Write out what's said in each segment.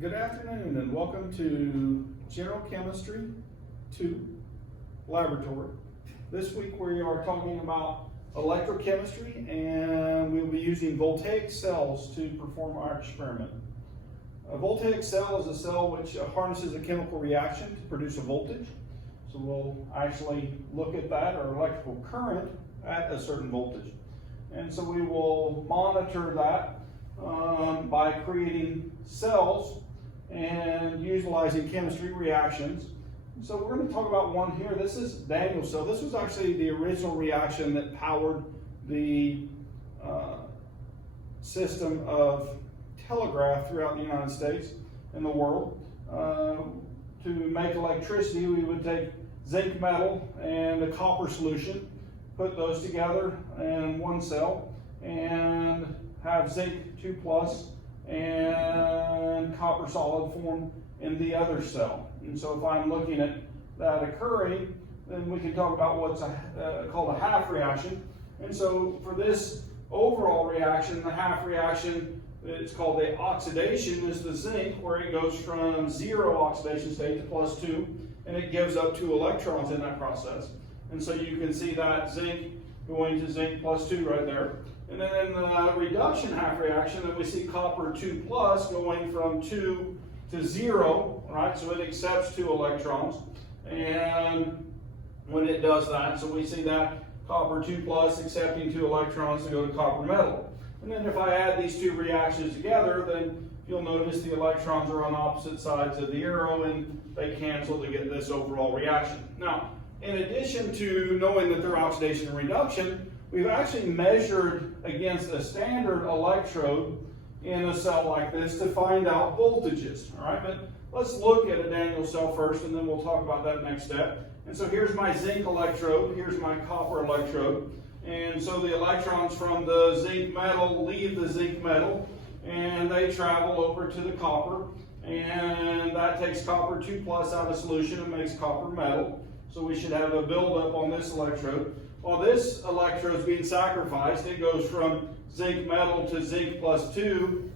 Good afternoon and welcome to General Chemistry 2 Laboratory. This week we are talking about electrochemistry and we'll be using voltaic cells to perform our experiment. A voltaic cell is a cell which harnesses a chemical reaction to produce a voltage. So we'll actually look at that, or electrical current at a certain voltage. And so we will monitor that by creating cells and utilizing chemistry reactions. So we're going to talk about one here. This is Daniel's cell. This was actually the original reaction that powered the system of telegraph throughout the United States and the world. To make electricity, we would take zinc metal and a copper solution, put those together in one cell, and have zinc 2 plus and copper solid form in the other cell. And so if I'm looking at that occurring, then we can talk about what's called a half reaction. And so for this overall reaction, the half reaction, it's called the oxidation, is the zinc, where it goes from 0 oxidation state to +2, and it gives up 2 electrons in that process. And so you can see that zinc going to zinc +2 right there. And then in the reduction half reaction, then we see copper 2 plus going from 2 to 0, right? So it accepts 2 electrons. And when it does that, so we see that copper 2 plus accepting 2 electrons to go to copper metal. And then if I add these 2 reactions together, then you'll notice the electrons are on opposite sides of the arrow and they cancel to get this overall reaction. Now, in addition to knowing that they're oxidation and reduction, we've actually measured against a standard electrode in a cell like this to find out voltages. All right, but let's look at a Daniel cell first, and then we'll talk about that next step. And so here's my zinc electrode, here's my copper electrode. And so the electrons from the zinc metal leave the zinc metal, and they travel over to the copper. And that takes copper 2 plus out of solution and makes copper metal. So we should have a buildup on this electrode. While this electrode is being sacrificed, it goes from zinc metal to zinc +2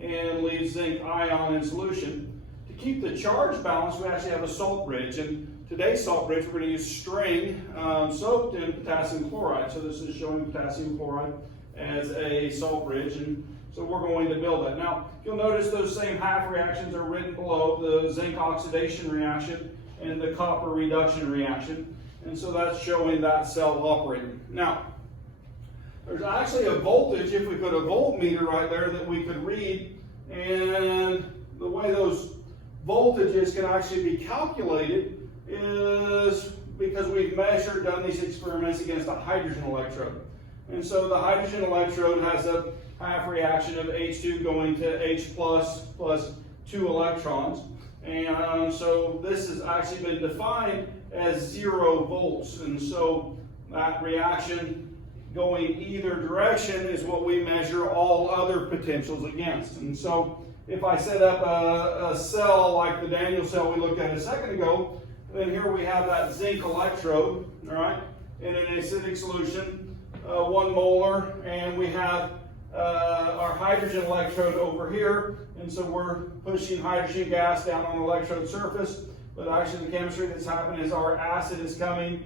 and leaves zinc ion in solution. To keep the charge balanced, we actually have a salt bridge. And today's salt bridge, we're going to use string soaked in potassium chloride. So this is showing potassium chloride as a salt bridge. And so we're going to build that. Now, you'll notice those same half reactions are written below: the zinc oxidation reaction and the copper reduction reaction. And so that's showing that cell operating. Now, there's actually a voltage, if we put a voltmeter right there, that we could read. And the way those voltages can actually be calculated is because we've done these experiments against a hydrogen electrode. And so the hydrogen electrode has a half reaction of H2 going to H plus 2 electrons. And so this has actually been defined as 0 volts. And so that reaction going either direction is what we measure all other potentials against. And so if I set up a cell like the Daniel cell we looked at a second ago, then here we have that zinc electrode, all right, in an acidic solution, 1 molar, and we have our hydrogen electrode over here, and so we're pushing hydrogen gas down on the electrode surface. But actually the chemistry that's happening is our acid is coming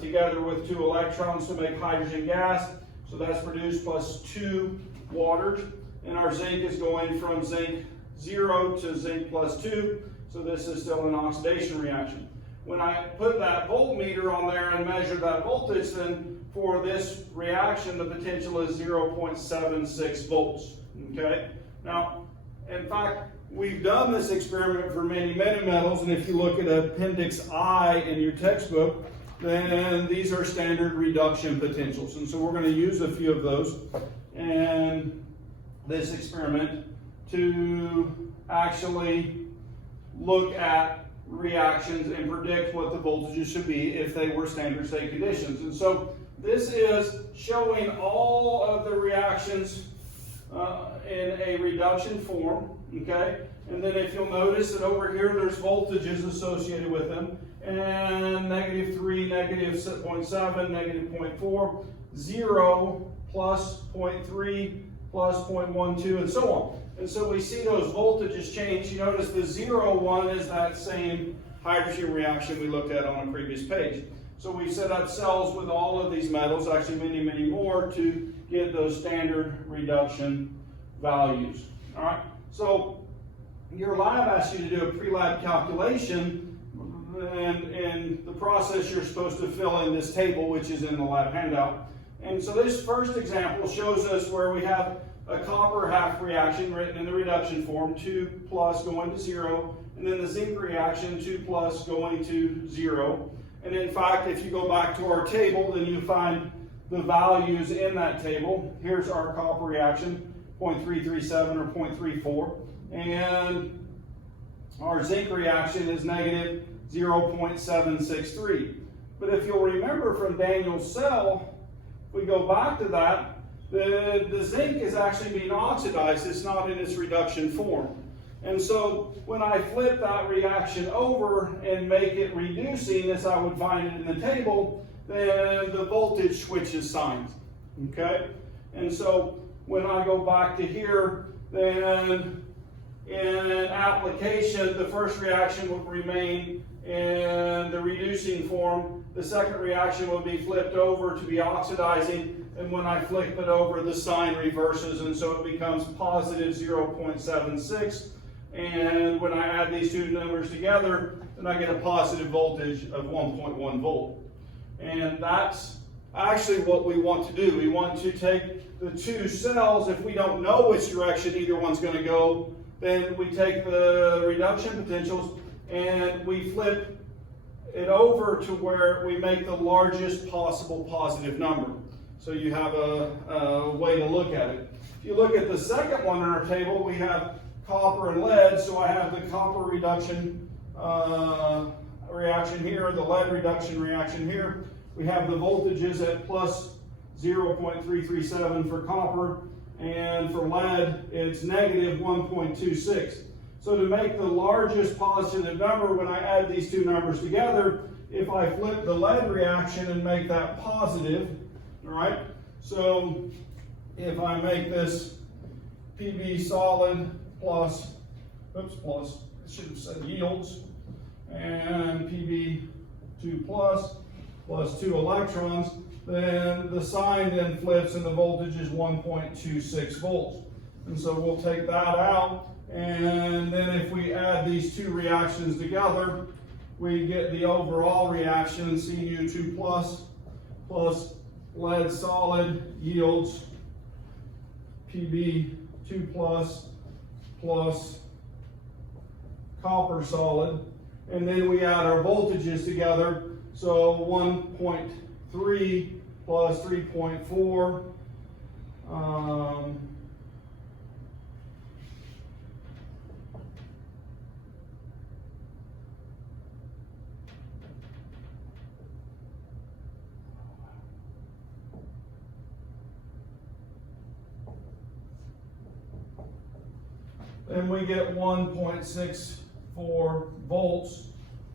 together with 2 electrons to make hydrogen gas. So that's produced +2 water. And our zinc is going from zinc 0 to zinc +2. So this is still an oxidation reaction. When I put that voltmeter on there and measure that voltage, then for this reaction, the potential is 0.76 volts. Okay? Now, in fact, we've done this experiment for many metals, and if you look at Appendix I in your textbook, then these are standard reduction potentials. And so we're going to use a few of those in this experiment to actually look at reactions and predict what the voltages should be if they were standard state conditions. And so this is showing all of the reactions in a reduction form, okay? And then if you'll notice that over here there's voltages associated with them, and -3, -0.7, -0.4, 0, +0.3, plus 0.12, and so on. And so we see those voltages change. You notice the 0 one is that same hydrogen reaction we looked at on a previous page. So we set up cells with all of these metals, actually many, many more, to get those standard reduction values. All right. So your lab asks you to do a pre-lab calculation, and the process you're supposed to fill in this table, which is in the lab handout. And so this first example shows us where we have a copper half reaction written in the reduction form, 2 plus going to 0, and then the zinc reaction, 2 plus going to 0. And in fact, if you go back to our table, then you find the values in that table. Here's our copper reaction, 0.337 or 0.34. And our zinc reaction is negative 0.763. But if you'll remember from Daniel's cell, if we go back to that, the zinc is actually being oxidized. It's not in its reduction form. And so when I flip that reaction over and make it reducing, as I would find it in the table, then the voltage switches signs. Okay? And so when I go back to here, then in application, the first reaction will remain in the reducing form. The second reaction will be flipped over to be oxidizing. And when I flip it over, the sign reverses, and so it becomes positive 0.76. And when I add these two numbers together, then I get a positive voltage of 1.1 volt. And that's actually what we want to do. We want to take the two cells. If we don't know which direction either one's going to go, then we take the reduction potentials and we flip it over to where we make the largest possible positive number. So you have a way to look at it. If you look at the second one on our table, we have copper and lead. So I have the copper reduction reaction here, the lead reduction reaction here. We have the voltages at plus 0.337 for copper, and for lead, it's negative 1.26. So to make the largest positive number, when I add these two numbers together, if I flip the lead reaction and make that positive, all right? So if I make this Pb solid plus, it should have said yields, and Pb2 plus 2 electrons, then the sign then flips and the voltage is 1.26 volts. And so we'll take that out, and then if we add these two reactions together, we get the overall reaction, Cu2 plus lead solid yields Pb2 plus copper solid, and then we add our voltages together, so 1.3 plus 3.4 and we get 1.64 volts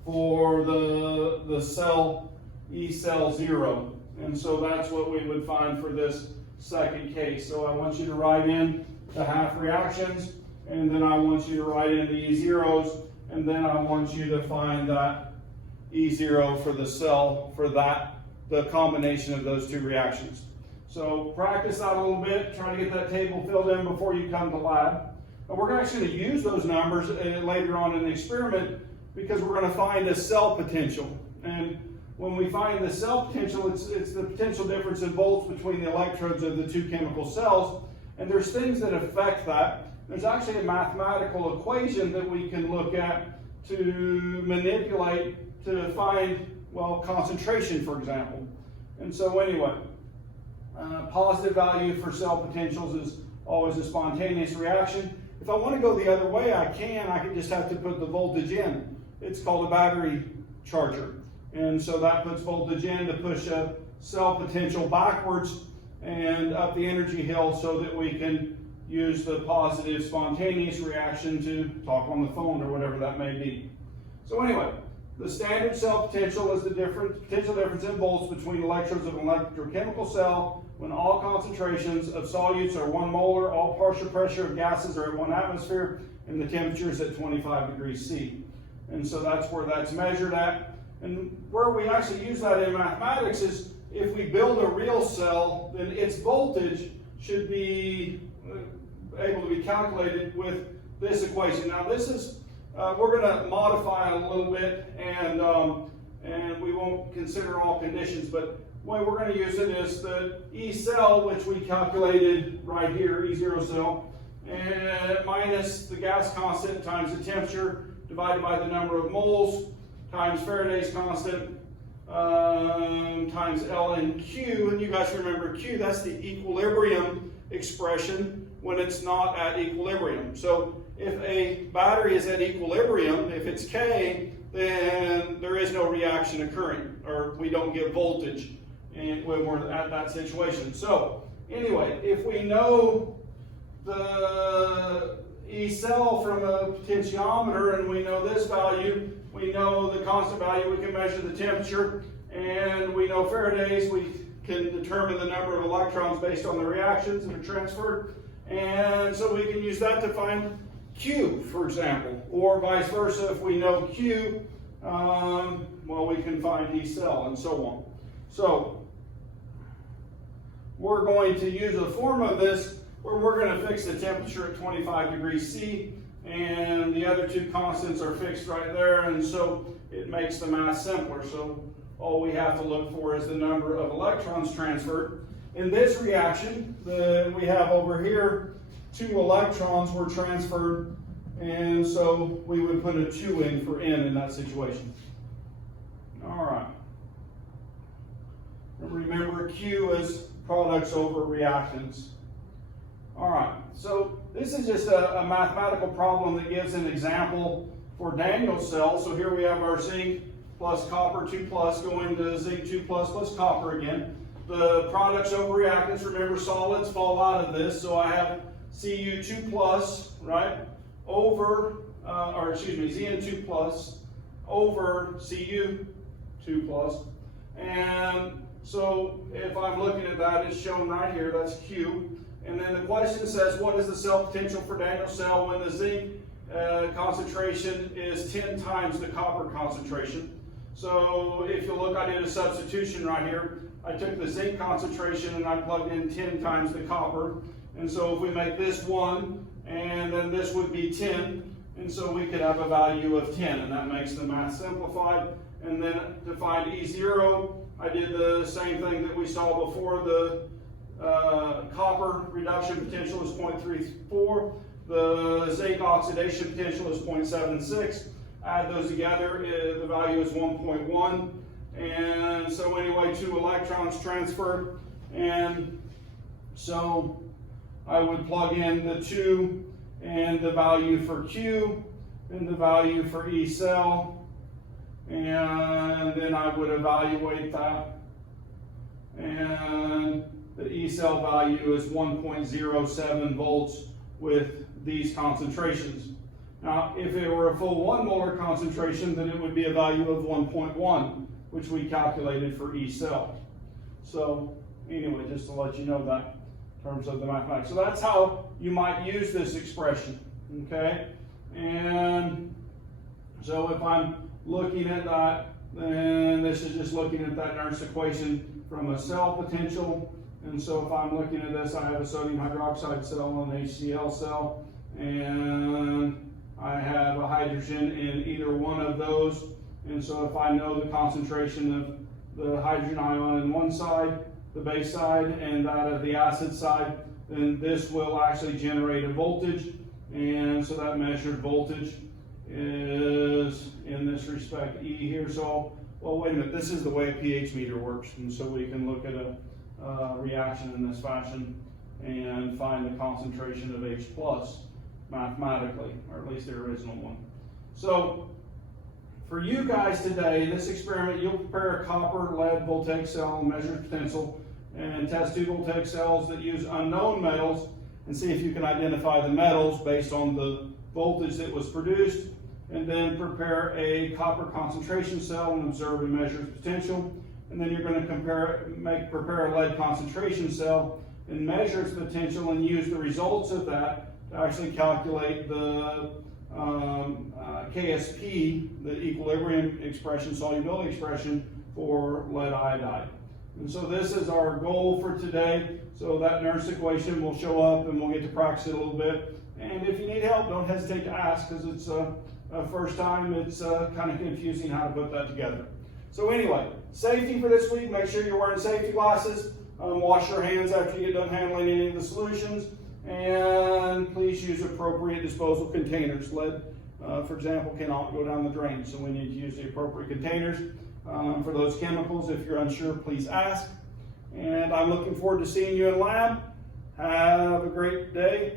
for the cell E cell 0. And so that's what we would find for this second case. So I want you to write in the half reactions, and then I want you to write in the E zeros, and then I want you to find that E0 for the cell for that, the combination of those two reactions. So practice that a little bit, try to get that table filled in before you come to lab. And we're actually going to use those numbers later on in the experiment because we're going to find a cell potential. And when we find the cell potential, it's the potential difference in volts between the electrodes of the two chemical cells. And there's things that affect that. There's actually a mathematical equation that we can look at to manipulate to find, well, concentration, for example. And so anyway, positive value for cell potentials is always a spontaneous reaction. If I want to go the other way, I can just have to put the voltage in. It's called a battery charger. And so that puts voltage in to push a cell potential backwards and up the energy hill so that we can use the positive spontaneous reaction to talk on the phone or whatever that may be. So anyway, the standard cell potential is the potential difference in volts between electrodes of an electrochemical cell when all concentrations of solutes are 1 molar, all partial pressure of gases are at 1 atmosphere, and the temperature is at 25 degrees C. And so that's where that's measured at. And where we actually use that in mathematics is if we build a real cell, then its voltage should be able to be calculated with this equation. Now this is, we're going to modify it a little bit, and we won't consider all conditions, but the way we're going to use it is the E cell, which we calculated right here, E0 cell, and minus the gas constant times the temperature divided by the number of moles times Faraday's constant times ln Q. And you guys remember Q, that's the equilibrium expression when it's not at equilibrium. So if a battery is at equilibrium, if it's K, then there is no reaction occurring, or we don't get voltage when we're at that situation. So anyway, if we know the E cell from a potentiometer and we know this value, we know the constant value, we can measure the temperature, and we know Faraday's, we can determine the number of electrons based on the reactions that are transferred, and so we can use that to find Q, for example, or vice versa. If we know Q, well, we can find E cell and so on. So we're going to use a form of this where we're going to fix the temperature at 25 degrees C, and the other two constants are fixed right there, and so it makes the math simpler. So all we have to look for is the number of electrons transferred. In this reaction, we have over here 2 electrons were transferred, and so we would put a 2 in for N in that situation. All right. Remember, Q is products over reactants. All right, so this is just a mathematical problem that gives an example for Daniel's cell. So here we have our zinc plus copper 2 plus going to zinc 2 plus copper again. The products over reactants, remember solids fall out of this, so I have Cu2 plus, right, over, Zn2 plus over Cu2 plus. And so if I'm looking at that, it's shown right here, that's Q. And then the question says, what is the cell potential for Daniel's cell when the zinc concentration is 10 times the copper concentration? So if you look, I did a substitution right here. I took the zinc concentration and I plugged in 10 times the copper. And so if we make this 1, and then this would be 10, and so we could have a value of 10, and that makes the math simplified. And then to find E0, I did the same thing that we saw before. The copper reduction potential is 0.34. The zinc oxidation potential is 0.76. Add those together, the value is 1.1. And so anyway, 2 electrons transferred. And so I would plug in the 2 and the value for Q and the value for E cell. And then I would evaluate that. And the E cell value is 1.07 volts with these concentrations. Now, if it were a full 1 molar concentration, then it would be a value of 1.1, which we calculated for E cell. So anyway, just to let you know that in terms of the mathematics. So that's how you might use this expression, okay? And so if I'm looking at that, then this is just looking at that Nernst equation from a cell potential. And so if I'm looking at this, I have a sodium hydroxide cell and an HCl cell, and I have a hydrogen in either one of those. And so if I know the concentration of the hydrogen ion in one side, the base side, and that of the acid side, then this will actually generate a voltage. And so that measured voltage is, in this respect, E here. So, well, wait a minute, this is the way a pH meter works. And so we can look at a reaction in this fashion and find the concentration of H plus mathematically, or at least the original one. So for you guys today, this experiment, you'll prepare a copper lead voltaic cell and measure potential, and test 2 voltaic cells that use unknown metals and see if you can identify the metals based on the voltage that was produced, and then prepare a copper concentration cell and observe and measure its potential. and then you're going to prepare a lead concentration cell and measure its potential and use the results of that to actually calculate the KSP, the equilibrium expression, solubility expression for lead iodide. And so this is our goal for today. So that nurse equation will show up and we'll get to practice it a little bit. And if you need help, don't hesitate to ask, because it's first time, it's kind of confusing how to put that together. So anyway, safety for this week, make sure you're wearing safety glasses. Wash your hands after you get done handling any of the solutions. And please use appropriate disposal containers. Lead, for example, cannot go down the drain, so we need to use the appropriate containers for those chemicals. If you're unsure, please ask. And I'm looking forward to seeing you in lab. Have a great day.